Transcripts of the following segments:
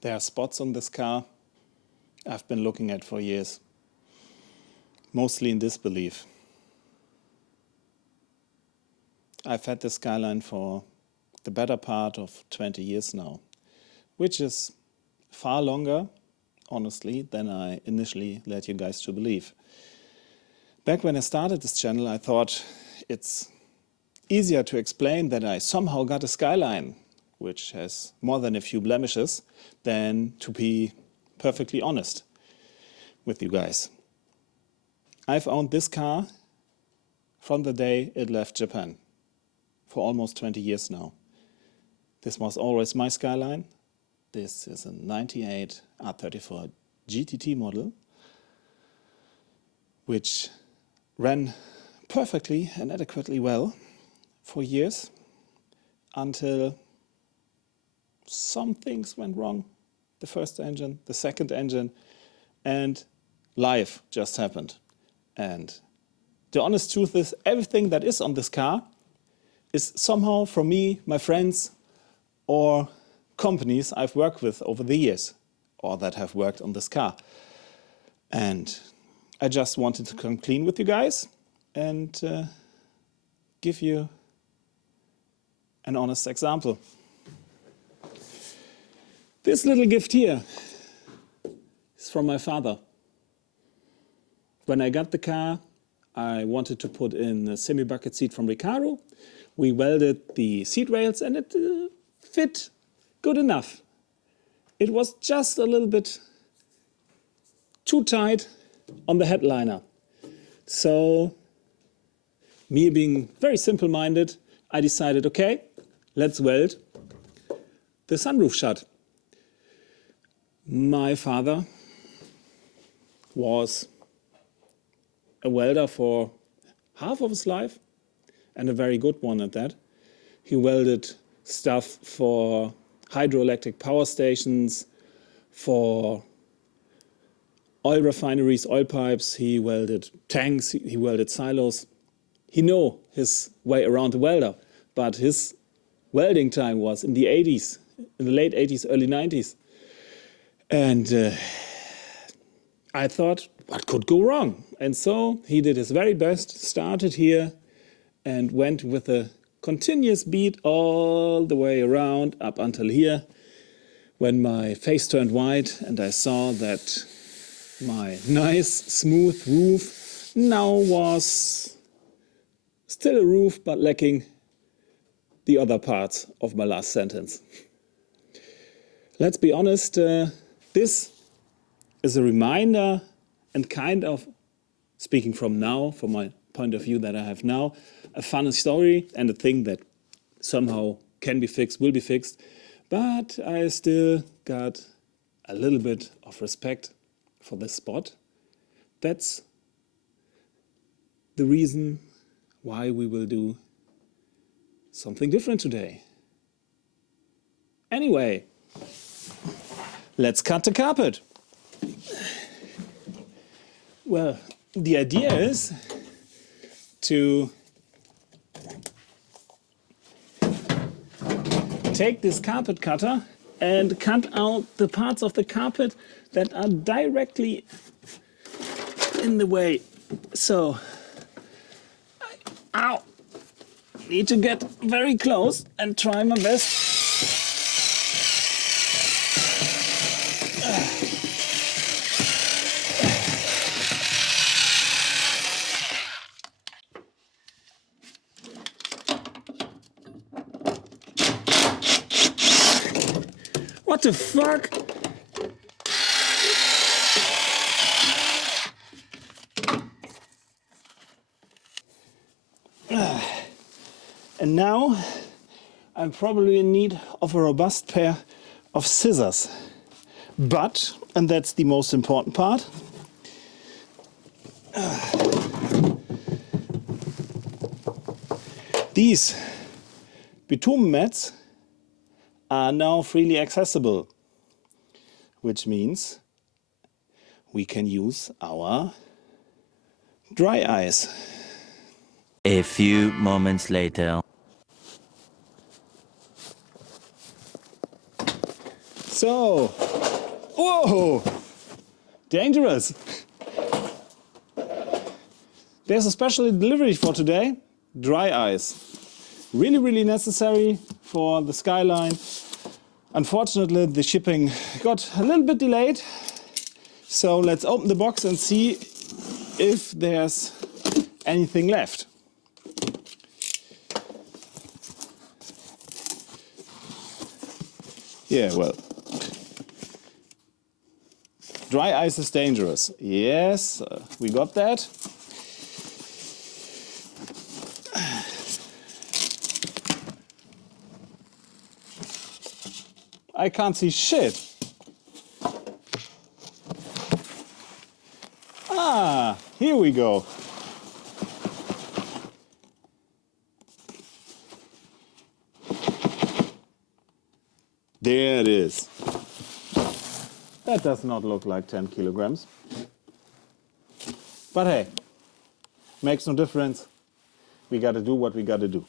There are spots on this car I've been looking at for years, mostly in disbelief. I've had this Skyline for the better part of 20 years now, which is far longer, honestly, than I initially led you guys to believe. Back when I started this channel, I thought it's easier to explain that I somehow got a Skyline, which has more than a few blemishes, than to be perfectly honest with you guys. I've owned this car from the day it left Japan, for almost 20 years now. This was always my Skyline. This is a 98 R34 GTT model, which ran perfectly and adequately well for years until some things went wrong. The first engine, the second engine, and life just happened. And the honest truth is, everything that is on this car is somehow from me, my friends, or companies I've worked with over the years, or that have worked on this car. And I just wanted to come clean with you guys and give you an honest example. This little gift here is from my father. When I got the car, I wanted to put in a semi-bucket seat from Recaro. We welded the seat rails and it fit good enough. It was just a little bit too tight on the headliner. So, me being very simple-minded, I decided, okay, let's weld the sunroof shut. My father was a welder for half of his life, and a very good one at that. He welded stuff for hydroelectric power stations, for oil refineries, oil pipes. He welded tanks, he welded silos. He knew his way around the welder, but his welding time was in the 80s, in the late 80s, early 90s. And I thought, what could go wrong? And so he did his very best, started here, and went with a continuous beat all the way around up until here, when my face turned white and I saw that my nice, smooth roof now was still a roof, but lacking the other parts of my last sentence. Let's be honest, this is a reminder and kind of, speaking from now, from my point of view that I have now, a funny story and a thing that somehow can be fixed, will be fixed, but I still got a little bit of respect for this spot. That's the reason why we will do something different today. Anyway, let's cut the carpet. Well, the idea is to take this carpet cutter and cut out the parts of the carpet that are directly in the way. So, I need to get very close and try my best. What the fuck? And now I'm probably in need of a robust pair of scissors. But, and that's the most important part, these bitumen mats are now freely accessible, which means we can use our dry ice. A few moments later. So, whoa, dangerous. There's a special delivery for today, dry ice. Really, really necessary for the Skyline. Unfortunately, the shipping got a little bit delayed. So let's open the box and see if there's anything left. Yeah, well, dry ice is dangerous. Yes, we got that. I can't see shit. Ah, here we go. There it is. That does not look like 10 kilograms. But hey, makes no difference. We gotta do what we gotta do.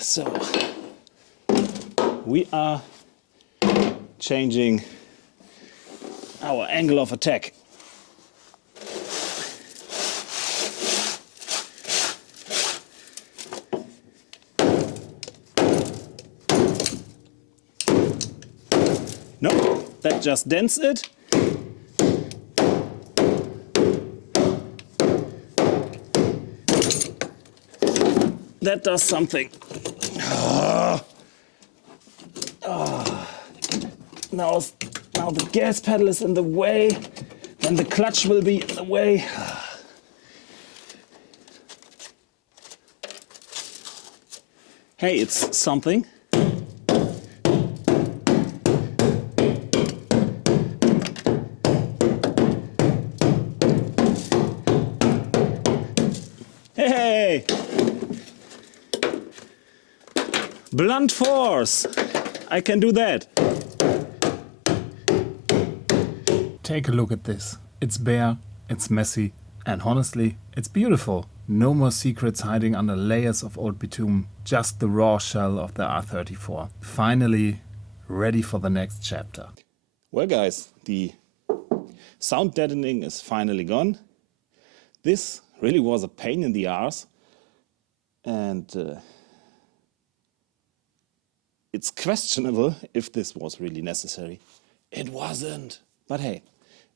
So, we are changing our angle of attack. No, that just dents it. That does something. Now the gas pedal is in the way, then the clutch will be in the way. Hey, it's something. Hey! Blunt force. I can do that. Take a look at this. It's bare, it's messy, and honestly, it's beautiful. No more secrets hiding under layers of old bitumen, just the raw shell of the R34. Finally, ready for the next chapter. Well guys, the sound deadening is finally gone. This really was a pain in the arse, and it's questionable if this was really necessary. It wasn't. But hey,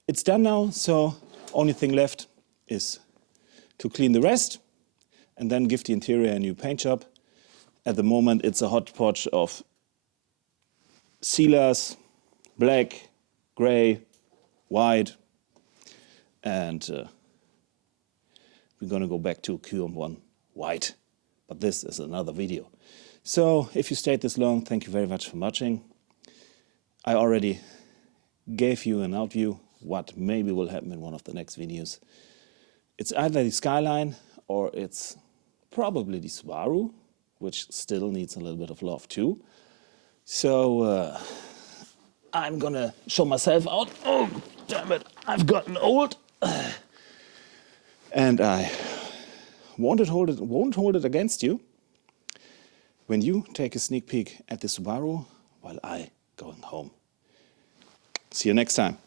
it's done now, so only thing left is to clean the rest and then give the interior a new paint job. At the moment it's a hodgepodge of sealers, black, gray, white, and we're gonna go back to QM1 white, but this is another video. So if you stayed this long, thank you very much for watching. I already gave you an outview what maybe will happen in one of the next videos. It's either the Skyline or it's probably the Subaru, which still needs a little bit of love too. So I'm gonna show myself out. Oh, damn it, I've gotten old. And I won't hold it against you. when you take a sneak peek at the Subaru while I going home. See you next time.